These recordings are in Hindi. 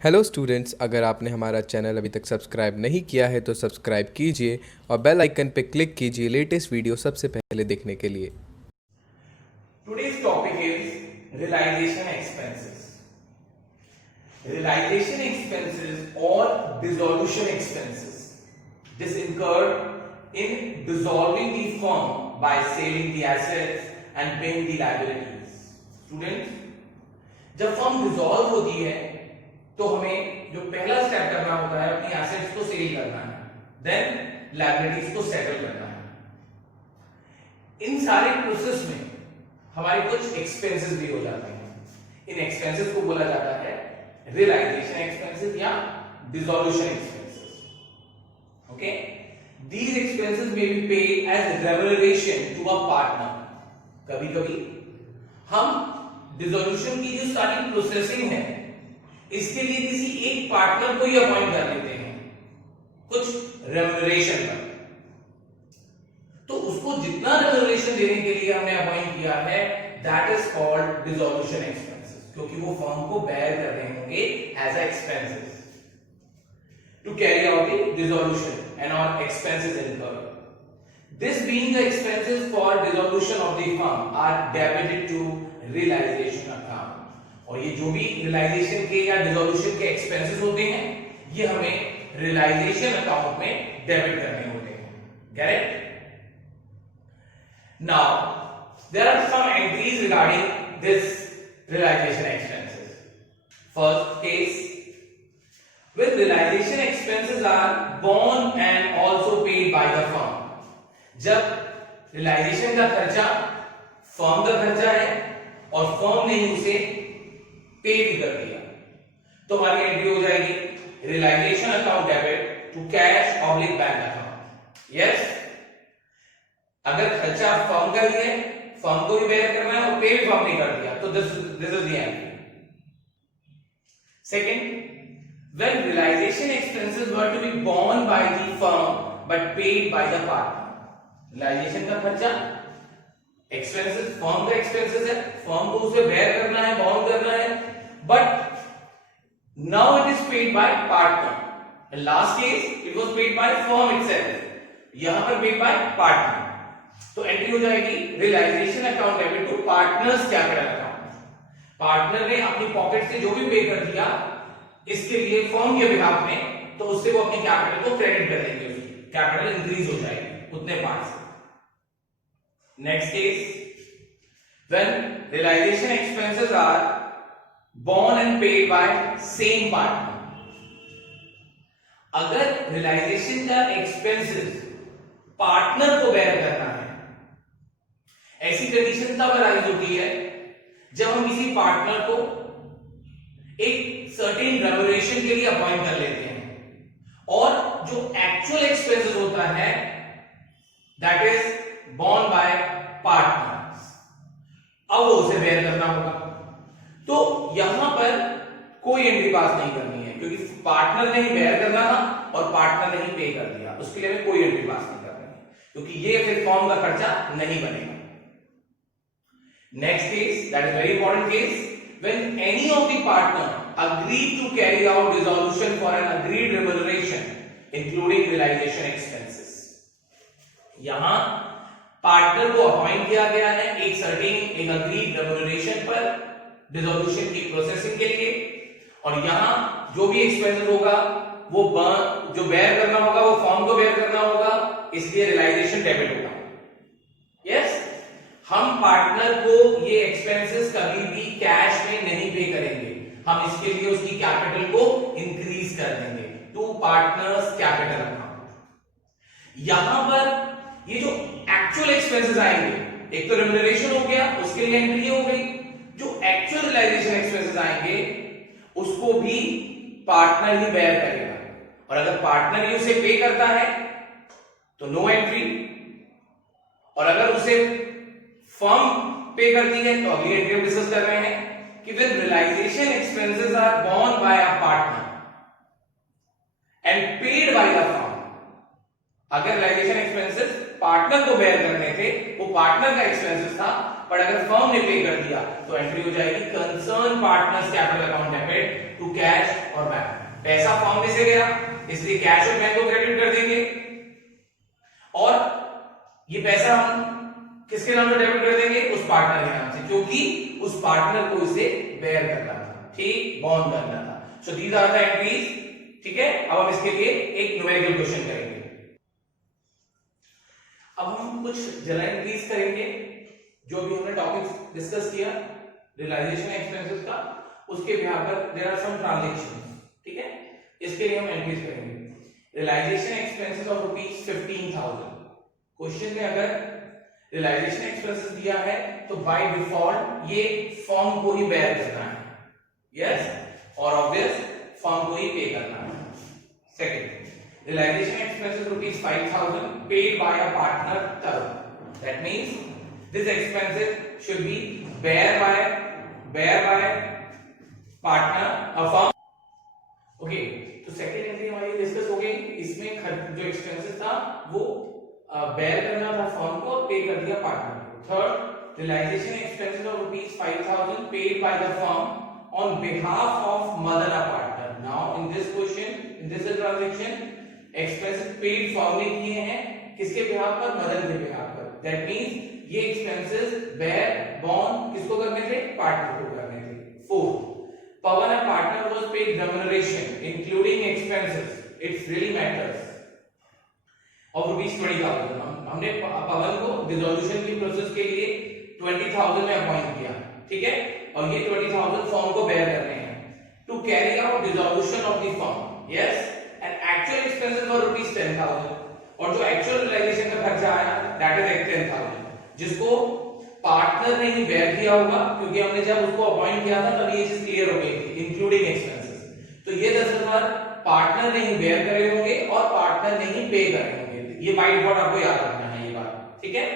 हेलो स्टूडेंट्स, अगर आपने हमारा चैनल अभी तक सब्सक्राइब नहीं किया है तो सब्सक्राइब कीजिए और बेल आइकन पर क्लिक कीजिए लेटेस्ट वीडियो सबसे पहले देखने के लिए। Today's topic is realization expenses. Realization expenses or dissolution expenses. This incurred in dissolving the firm by selling the assets and paying the liabilities. Students, जब फर्म डिसॉल्व होती है तो हमें जो पहला स्टेप करना होता है अपनी एसेट्स को सेल करना है, देन लायबिलिटीज को सेटल करना है। इन सारे प्रोसेस में हमारे कुछ एक्सपेंसेस भी हो जाते हैं। इन एक्सपेंसेस को बोला जाता है रियलाइजेशन एक्सपेंसेस या dissolution expenses. Okay, these expenses may be paid as remuneration to a partner. कभी कभी हम डिसॉल्यूशन की जो सारी प्रोसेसिंग है इसके लिए किसी एक पार्टनर को ही अपॉइंट कर लेते हैं कुछ रेम्यूनरेशन पर। तो उसको जितना रेम्यूनरेशन देने के लिए हमने अपॉइंट किया है that is called dissolution expenses, क्योंकि वो फर्म को बेयर कर रहे होंगे as a expenses to carry out the dissolution and और expenses incurred. This being the expenses for dissolution of the firm are debited to realisation account. और ये जो भी रियलाइजेशन के या डिसॉल्यूशन के एक्सपेंसेस होते हैं ये हमें रियलाइजेशन अकाउंट में डेबिट करने होते हैं। Correct? Now, there are some entries regarding this realization expenses. First case, when realization expenses are borne and also paid by the firm. जब realization का खर्चा फर्म का खर्चा है और फर्म ने उसे पे भी कर दिया तो हमारी एंट्री हो जाएगी realisation account debit to cash oblique bank account. Yes, अगर खर्चा फर्म का ही है, फर्म को भी बेयर करना है और पे भी फर्म ने कर दिया तो this is the entry. Second, when realisation expenses were to be borne by the firm but paid by the partner. Realisation का खर्चा एक्सपेंसेस फर्म का एक्सपेंसेस है, फर्म को उसे बेयर करना है, बोर्न करना है, but now it is paid by partner. In last case it was paid by firm itself, यहां पर पेड बाय पार्टनर। तो एंट्री हो जाएगी realisation account debit to partners capital account. Partner ने अपनी पॉकेट से जो भी पे कर दिया इसके लिए फर्म के बिहाफ में, तो उससे वो अपनी कैपिटल को क्रेडिट कर देंगे, उसकी कैपिटल इंक्रीज हो जाएगी उतने पार्ट से। Next case, when realisation expenses are borne and paid by same partner। अगर रियलाइजेशन का एक्सपेंसेस पार्टनर को बेयर करना है, ऐसी कंडीशन तब अराइज होती है जब हम किसी पार्टनर को एक सर्टेन रेम्यूनरेशन के लिए अपॉइंट कर लेते हैं और जो एक्चुअल एक्सपेंसेस होता है that is borne by partners, अब वो उसे बेयर करना होगा। तो यहां पर कोई एंट्री पास नहीं करनी है क्योंकि पार्टनर ने ही बेयर करना था और पार्टनर ने ही पे कर दिया, उसके लिए हमें कोई एंट्री पास नहीं करनी है क्योंकि ये फिर फर्म का खर्चा नहीं बनेगा। Next case, that is very important case, when any of the partner agree to carry out dissolution for an agreed remuneration including realisation expenses. यहां पार्टनर को अपॉइंट किया गया है एक सर्टेन एक अग्रीड रेम्यूनरेशन पर डिसॉल्यूशन की प्रोसेसिंग के लिए, और यहां जो भी एक्सपेंसेस होगा वो जो बेयर करना होगा वो फर्म को बेयर करना होगा, इसलिए रियलाइजेशन डेबिट होगा। यस, हम पार्टनर को ये एक्सपेंसेस कभी भी कैश में नहीं पे करेंगे, हम इसके लिए उसकी कैपिटल को इंक्रीज कर देंगे टू पार्टनर्स कैपिटल अकाउंट। यहां पर ये जो एक्चुअल एक्सपेंसेस आएंगे, एक तो रेम्यूनरेशन हो गया, उसके लिए एंट्री हो गई, जो एक्चुअल रियलाइजेशन एक्सपेंसेस आएंगे उसको भी पार्टनर ही बेयर करेगा, और अगर पार्टनर ही उसे पे करता है तो नो एंट्री, और अगर उसे फर्म पे करती है तो अगली एंट्री हम डिस्कस कर रहे हैं कि when realisation expenses are borne by a partner and paid by the firm. अगर रियलाइजेशन एक्सपेंसेस पार्टनर को बेयर करने थे, वो पार्टनर का एक्सपेंसेस था, पर अगर फर्म ने पे कर दिया तो एंट्री हो जाएगी concern partners capital account debit to cash और बैंक। पैसा फर्म में से गया, इसलिए कैश और बैंक को क्रेडिट कर देंगे, और ये पैसा हम किसके नाम पे डेबिट कर देंगे? उस पार्टनर के नाम से, क्योंकि उस पार्टनर को इसे बेयर करना था, ठीक, बॉन्ड करना था। So these are the entries, ठीक है। अब हम इसके लिए एक न्यूमेरिकल क्वेश्चन करेंगे। अब हम कुछ जनरल एंट्रीज करेंगे, जो भी हमने टॉपिक डिस्कस किया रियलाइजेशन एक्सपेंसेस का, उसके बिहार पर देयर आर सम ट्रांजैक्शंस, ठीक है। इसके लिए हम एंट्रीज करेंगे। Realisation expenses of ₹15,000। क्वेश्चन में अगर रियलाइजेशन एक्सपेंसेस दिया है तो बाय डिफॉल्ट ये फर्म को ही बेयर करना है, यस, और ऑब्वियस फर्म को ही पे करना है। Second, realization expenses ₹5,000 paid by a partner Tarun. That means this expenses should be bear by partner a firm. Okay, तो सेकंड एंट्री हमारी डिस्कस हो गई। इसमें जो एक्सपेंसेस था वो बेयर करना था फर्म को और पे कर दिया पार्टनर को। Third, realization expenses of ₹5,000 paid by the firm on behalf of mother a partner. Now in this question, in this transaction, expenses paid firm ने किए हैं, किसके बिहाफ पर? मदर के बिहाफ पर। दैट मींस ये एक्सपेंसेस बेयर बॉन्ड किसको करने थे? पार्टनर को करने थे। Fourth, Pawan and partner was paid remuneration including expenses, it's really matters, of ₹20,000। हमने पवन को डिसोल्यूशन की प्रोसेस के लिए 20,000 में अपॉइंट किया, ठीक है, और ये 20,000 फर्म को बेयर करने हैं to carry out dissolution of the firm, yes. And actual expenses were ₹10,000, और जो एक्चुअल रियलाइजेशन का खर्चा आया दैट इज 10,000, जिसको पार्टनर ने ही बेयर किया होगा, क्योंकि हमने जब उसको अपॉइंट किया था तब ये चीज क्लियर हो गई थी, इंक्लूडिंग एक्सपेंसेस। तो ये 10,000 पार्टनर ने ही बेयर करे होंगे और पार्टनर ने ही पे करे होंगे। ये बाय डिफॉल्ट आपको याद रखना है ये बात, ठीक है।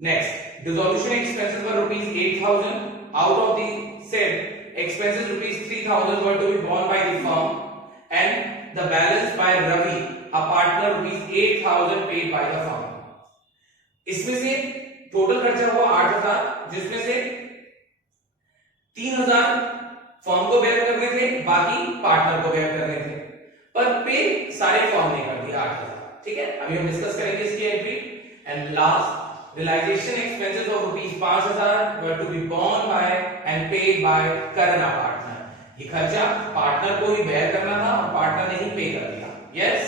Next, dissolution expenses were ₹8,000, out of the said expenses ₹3,000 were to be borne by the firm and the balance by Ravi, a partner, ₹8,000 paid by the firm. इसमें से टोटल खर्चा हुआ 8,000, जिसमें से 3,000 फर्म को बेयर करने थे, बाकी पार्टनर को बेयर करने थे, पर पे सारे फर्म ने कर दिया 8,000, ठीक है। अभी हम डिस्कस करेंगे इसकी entry. And last, realisation expenses of ₹5,000 were to be borne by and paid by Karan, a partner। ये खर्चा पार्टनर को ही बेयर करना था और पार्टनर ने ही पे कर दिया, यस।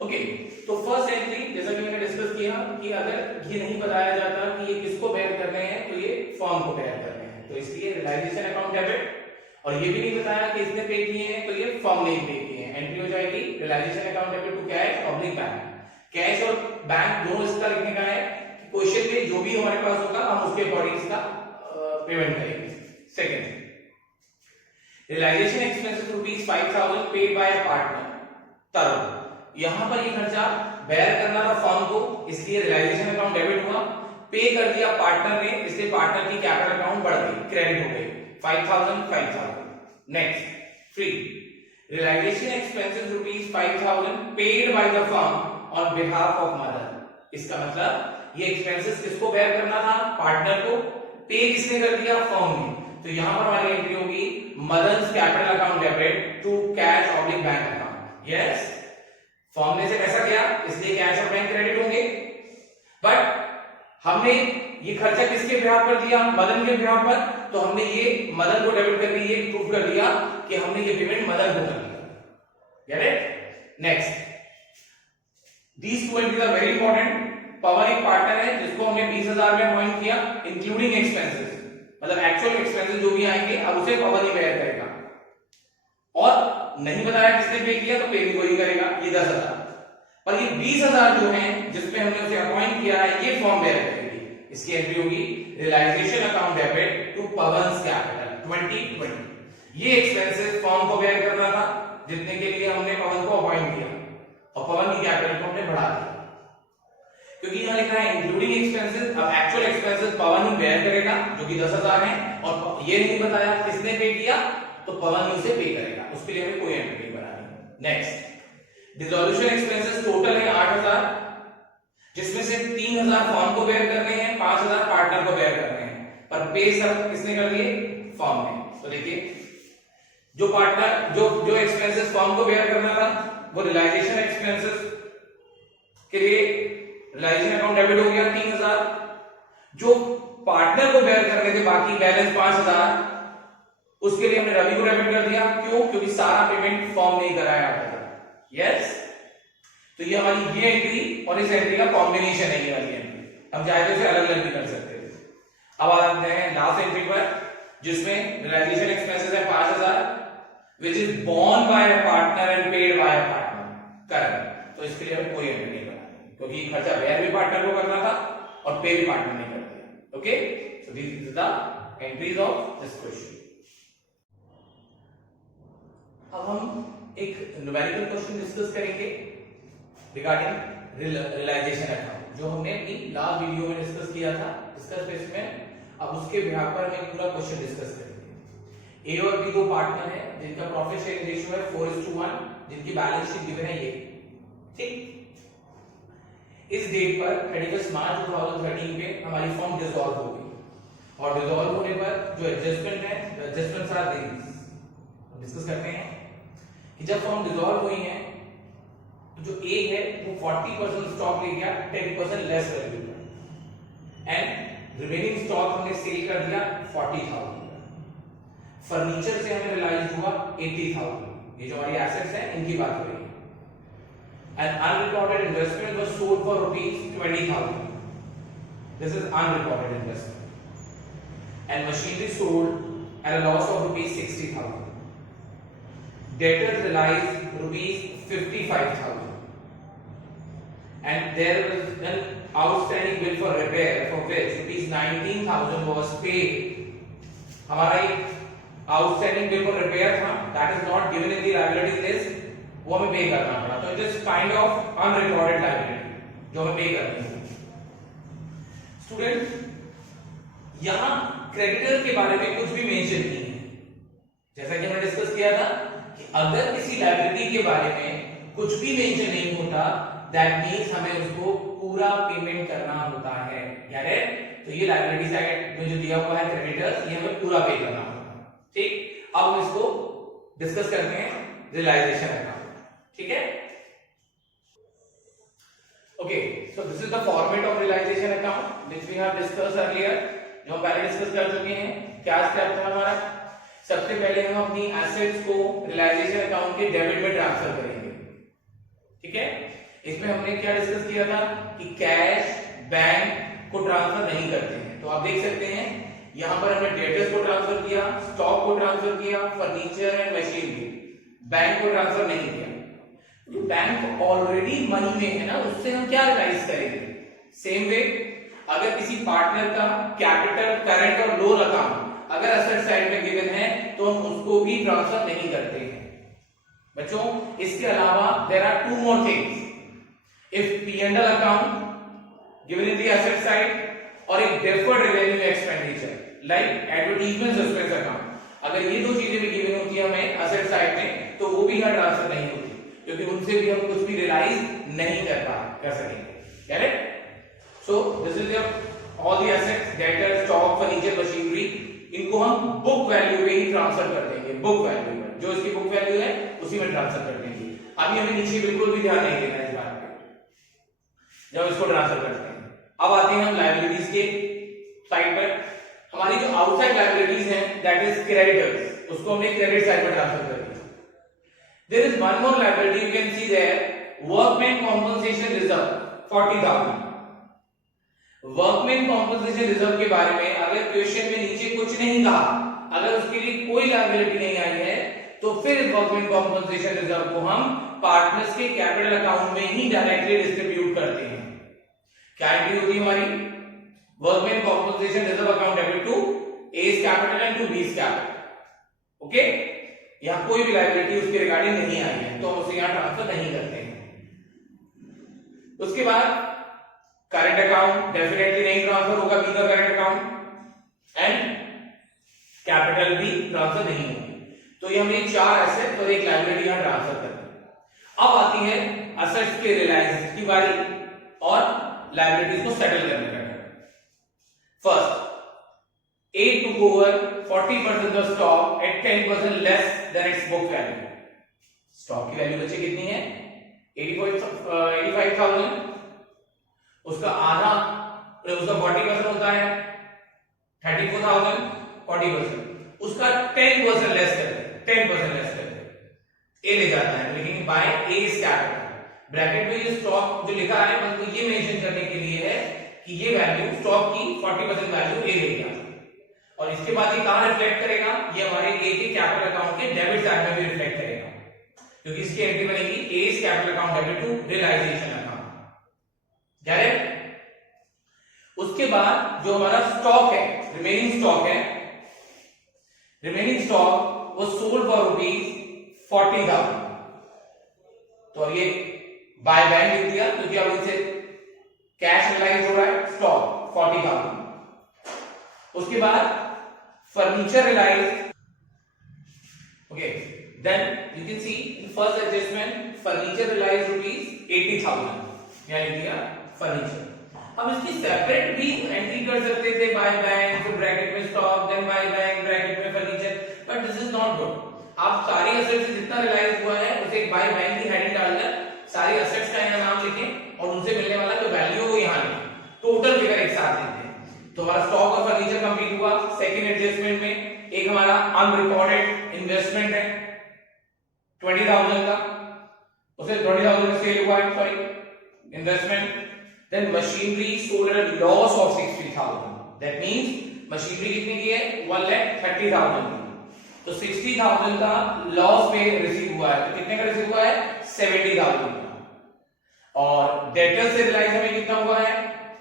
ओके, तो फर्स्ट एंट्री जैसा कि मैंने डिस्कस किया कि अगर ये नहीं बताया जाता कि ये किसको बेयर करने हैं तो ये फर्म को बेयर करने हैं, तो इसलिए रियलाइजेशन अकाउंट डेबिट, और ये भी नहीं बताया कि इसने पे किए हैं तो ये फर्म ने ही पे किए हैं। एंट्री हो जाएगी realisation account debit to cash oblique bank. Cash और बैंक दोनों इसका लिखने का है कि क्वेश्चन में जो भी हमारे पास होगा हम उसके अकॉर्डिंग इसका पेमेंट करेंगे। Second, realisation expenses ₹5,000 paid by a partner Tarun. यहां पर ये खर्चा बेयर करना था फर्म को, इसलिए रियलाइजेशन अकाउंट डेबिट हुआ, पे कर दिया पार्टनर ने, इसलिए पार्टनर की कैपिटल अकाउंट बढ़ गई, क्रेडिट हो गई 5,000। Next, 3, realisation expenses ₹5,000 paid by the firm on behalf of mother. इसका मतलब ये एक्सपेंसेस किसको बेयर करना था? पार्टनर को। पे किसने कर दिया? फर्म ने। तो यहां पर हमारी एंट्री होगी mother's capital account debit to cash oblique bank account, yes. Firm ने से पैसा किया, इसलिए कैश और बैंक क्रेडिट होंगे, बट हमने ये खर्चा किसके बिहाफ पर दिया? मदन के बिहाफ पर, तो हमने ये मदन को डेबिट करके ये प्रूव कर दिया कि हमने ये पेमेंट मदन को कर दिया, get it. Next, these two entries are very important. Pawan एक पार्टनर है जिसको हमने 20,000 में अपॉइंट किया, इंक्लूडिंग एक्सपेंसेस, मतलब एक्चुअल एक्सपेंसेस जो भी आएंगे अब उसे पवन ही बेयर करेगा, और नहीं बताया किसने पे किया तो पे भी वही करेगा, ये 10,000। पर ये 20,000 जो हैं जिसमें हमने उसे अपॉइंट किया है ये फर्म बेयर करेगी। इसकी एंट्री होगी realisation account debit to Pawan's capital 2020। ये एक्सपेंसेस फर्म को बेयर करना था जितने के लिए हमने पवन को अपॉइंट किया, और पवन की कैपिटल को हमने बढ़ा दिया, क्योंकि यहां लिखा है इंक्लूडिंग एक्सपेंसेस। अब एक्चुअल एक्सपेंसेस पवन ही बेयर करेगा जो कि 10,000 है, और ये नहीं बताया किसने पे किया तो पवन ही उसे पे करेगा, उसके लिए हमें कोई एंट्री नहीं बनानी। नेक्स्ट, डिसोल्यूशन एक्सपेंसेस टोटल है 8,000, जिसमें से 3,000 फर्म को बेयर करने हैं, 5,000 पार्टनर को बेयर करने हैं, पर पे सब किसने कर दिए? फर्म ने। तो देखिए जो पार्टनर जो एक्सपेंसेस फर्म को बेयर करना था वो रियलाइजेशन एक्सपेंसेस के लिए रियलाइजेशन अकाउंट डेबिट हो गया 3,000, जो पार्टनर को बेयर करने थे बाकी बैलेंस 5,000, उसके लिए हमने रवि को डेबिट कर दिया। क्यों? क्योंकि सारा पेमेंट फर्म ने ही कराया था। यस, तो ये हमारी ये एंट्री और इस एंट्री का कॉम्बिनेशन है। ये वाली एंट्री हम चाहे तो इसे अलग अलग भी कर सकते थे। अब आते हैं लास्ट एंट्री पर, जिसमें रियलाइजेशन एक्सपेंसेस है 5,000 which is borne by a partner and paid by a partner. Correct. तो इसके लिए हमें कोई एंट्री नहीं बनानी, क्योंकि खर्चा बेयर भी पार्टनर को करना था और पे भी पार्टनर ने कर दिया। Okay, so this is the entries of this question. अब हम एक न्यूमेरिकल क्वेश्चन डिस्कस करेंगे रिगार्डिंग रियलाइजेशन अकाउंट, जो हमने अपनी लास्ट वीडियो में डिस्कस किया था डिस्कस बेस में। अब उसके बिहाफ पर हम एक पूरा क्वेश्चन डिस्कस करेंगे। ए और बी दो पार्टनर हैं जिनका प्रॉफिट शेयरिंग रेशियो है 4:1, जिनकी बैलेंस शीट गिवन है ये। ठीक, इस डेट पर 31 मार्च 2013 पे हमारी फर्म डिसॉल्व हो गई, और डिसॉल्व होने पर जो एडजस्टमेंट है, एडजस्टमेंट्स आर दीस। डिस्कस करते हैं कि जब फर्म डिसॉल्व हुई है तो जो ए है वो 40% स्टॉक ले गया 10% लेस वैल्यू पर, एंड रिमेनिंग स्टॉक हमने सेल कर दिया 40,000। फर्नीचर से हमें रियलाइज हुआ 80,000। ये जो हमारी एसेट्स हैं इनकी बात हो रही है। And unrecorded investment was sold for ₹20,000। This is unrecorded investment. And machinery sold at a loss of ₹60,000। Debtors realized ₹55,000, and there was an outstanding bill for repair for which ₹19,000 was paid. हमारा एक आउटस्टैंडिंग बिल फॉर रिपेयर था, that is not given in the liability list, वो हमें पे करना पड़ा। तो it is kind of unrecorded liability जो हमें पे करनी है। स्टूडेंट, यहां क्रेडिटर के बारे में कुछ भी मेंशन नहीं है। जैसा कि हमने डिस्कस किया था कि अगर किसी लायबिलिटी के बारे में कुछ भी मेंशन नहीं होता, दैट मींस हमें उसको पूरा पेमेंट करना होता है। यानी तो ये लायबिलिटी साइड में जो दिया हुआ है क्रेडिटर्स, ये हमें पूरा पे करना होगा। ठीक, अब हम इसको डिस्कस करते हैं रियलाइजेशन अकाउंट। ठीक है, okay, so this is the format of realisation account which we have discussed earlier, जो हम पहले डिस्कस कर चुके हैं। क्या स्टेप था हमारा? सबसे पहले हम अपनी एसेट्स को रियलाइजेशन अकाउंट के डेबिट में ट्रांसफर करेंगे। ठीक है, इसमें हमने क्या डिस्कस किया था कि कैश बैंक को ट्रांसफर नहीं करते हैं। तो आप देख सकते हैं यहां पर हमने डेटर्स को ट्रांसफर किया, स्टॉक को ट्रांसफर किया, फर्नीचर एंड मशीनरी, बैंक को ट्रांसफर नहीं किया। तो बैंक ऑलरेडी मनी में है ना, उससे हम क्या रियलाइज करेंगे? सेम वे अगर किसी पार्टनर का कैपिटल, करंट और लोन अकाउंट अगर एसेट साइड में गिवन है तो हम उसको भी ट्रांसफर नहीं करते हैं। बच्चों, इसके अलावा there are two more things. If P&L account given in the asset side और एक deferred revenue expenditure like advertisement suspense account, अगर ये दो चीजें भी गिवन होती है हमें एसेट साइड में, तो वो भी यहां ट्रांसफर नहीं होती, क्योंकि उनसे भी हम कुछ भी रियलाइज नहीं कर सकेंगे। Correct? So this is all the assets, debtor, stock, furniture, machinery, इनको हम बुक वैल्यू में ही ट्रांसफर कर देंगे। बुक वैल्यू में जो इसकी बुक वैल्यू है उसी में ट्रांसफर कर देंगे। अभी हमें नीचे बिल्कुल भी ध्यान नहीं देना है इस बात पे जब इसको ट्रांसफर करते हैं। अब आते हैं हम लायबिलिटीज के साइड पर। हमारी जो आउटसाइड लायबिलिटीज हैं दैट इज क्रेडिटर्स, उसको हमने क्रेडिट साइड पर ट्रांसफर कर दिया। There is one more liability, you can see there workman compensation reserve 40,000। Workman compensation reserve के बारे में अगर क्वेश्चन में नीचे कुछ नहीं कहा, अगर उसके लिए कोई लायबिलिटी नहीं आई है, तो फिर वर्कमैन कॉम्पनसेशन रिजर्व को हम पार्टनर्स के कैपिटल अकाउंट में ही डायरेक्टली डिस्ट्रीब्यूट करते हैं। क्या एंट्री होगी हमारी? Workman compensation reserve account debit to A's capital and to B's capital. Okay, यहां कोई भी लायबिलिटी उसके रिगार्डिंग नहीं आई है, तो हम उसे यहां ट्रांसफर नहीं करते हैं। उसके बाद करंट अकाउंट डेफिनेटली नहीं ट्रांसफर होगा, बी का करंट अकाउंट, एंड कैपिटल भी ट्रांसफर नहीं होगी। तो ये हमने 4 एसेट और एक लायबिलिटी यहां ट्रांसफर कर दी। अब आती है असेट्स के रियलाइजेशन की बारी और लायबिलिटीज को सेटल करने का। First, A took over 40% of stock at 10% less than its book value. Stock की वैल्यू बच्चे कितनी है? 85,000। उसका आधा, उसका 40% होता है 34,000, 40%। उसका 10% लेस करते, 10% लेस करते ए ले जाता है, लेकिन बाय ए कैपिटल। ब्रैकेट में ये स्टॉक जो लिखा है बस तो ये मेंशन करने के लिए है कि ये वैल्यू स्टॉक की 40% वैल्यू ए ले गया। और इसके बाद ये कहां रिफ्लेक्ट करेगा? ये हमारे ए के कैपिटल अकाउंट के डेबिट साइड में भी रिफ्लेक्ट करेगा, क्योंकि इसकी एंट्री बनेगी as capital account debit to realisation account. Correct? उसके बाद जो हमारा स्टॉक है, रिमेनिंग स्टॉक है, रिमेनिंग स्टॉक वो सोल्ड फॉर ₹40,000। तो ये बाय बैंक लिख दिया क्योंकि अब इनसे कैश रियलाइज हो रहा है, स्टॉक 40,000। उसके बाद furniture realise, okay, then you can see in first adjustment furniture realise ₹80,000, यहां लिख दिया फर्नीचर। अब इसकी सेपरेट भी एंट्री कर सकते थे, बाय बैंक, फिर ब्रैकेट में stock, then by bank, bracket में furniture, but this is not good. आप सारी एसेट्स से जितना रियलाइज हुआ है उसे एक बाय बैंक की हेडिंग डालकर सारी एसेट्स का यहाँ नाम लिखें और उनसे मिलने वाला जो वैल्यू है वो यहाँ लिखें, टोटल फिगर एक साथ लिखें। तो हमारा स्टॉक और फर्नीचर कंप्लीट हुआ। सेकंड एडजस्टमेंट में एक हमारा अनरिकॉर्डेड इन्वेस्टमेंट है 20,000 का, उसे 20,000 का सेल हुआ है, sorry investment. Then machinery sold at a loss of 60,000, that means machinery कितने की है? 1,30,000 की। तो 60,000 का लॉस पे रिसीव हुआ है, तो कितने का रिसीव हुआ है? 70,000 का। और डेटर से रियलाइज हमें कितना हुआ है?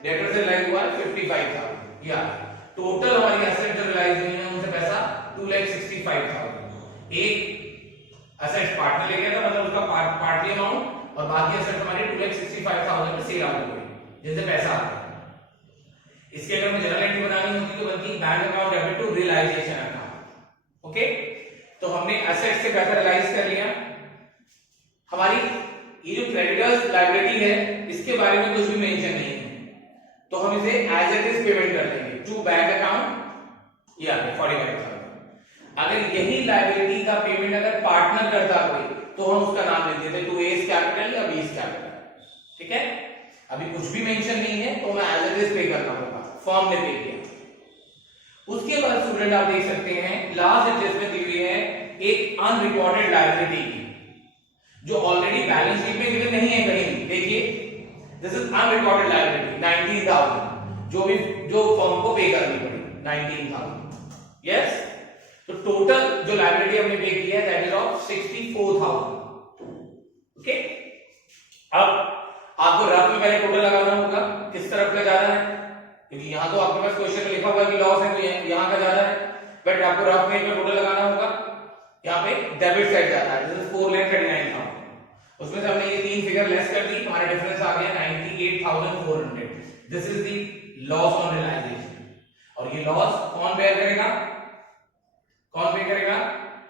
डेटर से रियलाइज हुआ है 55,000। या टोटल हमारी एसेट जो रियलाइज हुई है उनसे पैसा 2,65,000। एक एसेट पार्टनर ले गया था, मतलब उसका पार्टली अमाउंट, और बाकी एसेट हमारी 2,65,000 में सेल आउट हुई जिनसे पैसा आता है। इसके अगर मैं जनरल एंट्री बनानी होती तो बनती bank account debit to realisation account. Okay, तो हमने एसेट से पैसा रियलाइज कर लिया। हमारी ये जो क्रेडिटर्स लायबिलिटी है इसके बारे में कुछ भी मेंशन नहीं है, तो हम इसे एज इट इज पेमेंट कर देंगे टू बैंक अकाउंट या 45,000। अगर यही लायबिलिटी का पेमेंट अगर पार्टनर करता कोई तो हम उसका नाम लिख देते टू एज कैपिटल या बीस कैपिटल। ठीक है, अभी कुछ भी मेंशन नहीं है तो मैं एज इट इज पे करना होगा, फर्म ने पे किया। उसके बाद स्टूडेंट आप देख सकते हैं लास्ट एडजस्टमेंट दी हुई है एक अनरिकॉर्डेड लायबिलिटी की, जो ऑलरेडी बैलेंस शीट में गिवन नहीं है कहीं। देखिए दिस इज अनरिकॉर्डेड लायबिलिटी 19,000, जो फर्म को पे करनी पड़ी 19,000। यस, तो टोटल जो लायबिलिटी हमने पे किया है दैट इज ऑफ 64,000। ओके, अब आपको रफ में पहले टोटल लगाना होगा किस तरफ का ज्यादा है, क्योंकि यहां तो आपके पास क्वेश्चन में लिखा हुआ है कि लॉस है तो यहां का ज्यादा है, बट आपको रफ में टोटल लगाना होगा। यहाँ पे डेबिट साइड जाता है, दिस इज 4,39,000। उसमें से हमने ये तीन फिगर लेस कर दी, हमारा डिफरेंस आ गया 98,400। This is the loss on realisation. और ये लॉस कौन बेयर करेगा? कौन पे करेगा?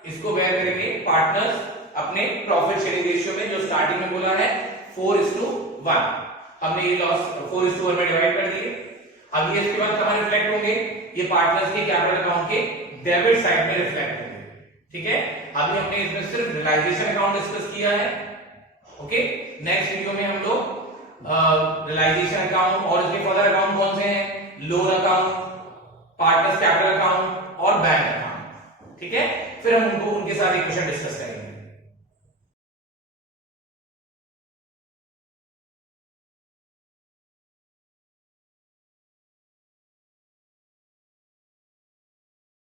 इसको बेयर करेंगे पार्टनर्स अपने प्रॉफिट शेयरिंग रेशियो में, जो स्टार्टिंग में बोला है 4:1। हमने ये लॉस 4:1 में डिवाइड कर दिए। अब ये इसके बाद कहां रिफ्लेक्ट होंगे? ये पार्टनर्स के कैपिटल अकाउंट के डेबिट साइड में रिफ्लेक्ट होंगे। ठीक है, अभी हमने इसमें सिर्फ रियलाइजेशन अकाउंट डिस्कस किया है। ओके, नेक्स्ट वीडियो में हम लोग रियलाइजेशन अकाउंट और इसके फर्दर अकाउंट कौन से हैं? Loan account, partners capital account और बैंक अकाउंट। ठीक है, फिर हम उनके साथ एक क्वेश्चन डिस्कस करेंगे।